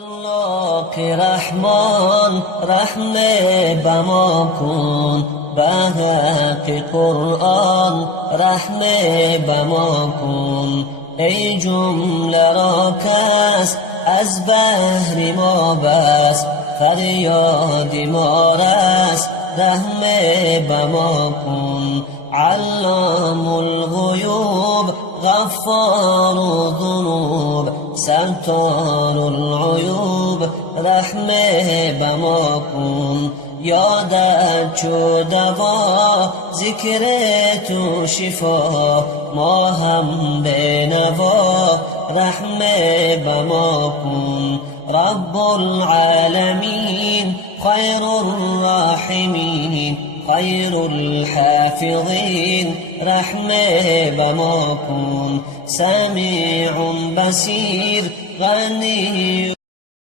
خلاق رحمان رحم بما کن، به حق قرآن رحم بما کن. ای جمله را کس از بحر ما بس، فریاد ما رس رحم بما کن. علام الغیوب غفار الذنوب ستار العیوب رحم بما کن. یادت چو دوا ذکر تو شفا، ما هم به نوا رحم بما کن. رب العالمین خیر الراحمین خیر الحافظین رحم بما کن. سمیع بصیر غنی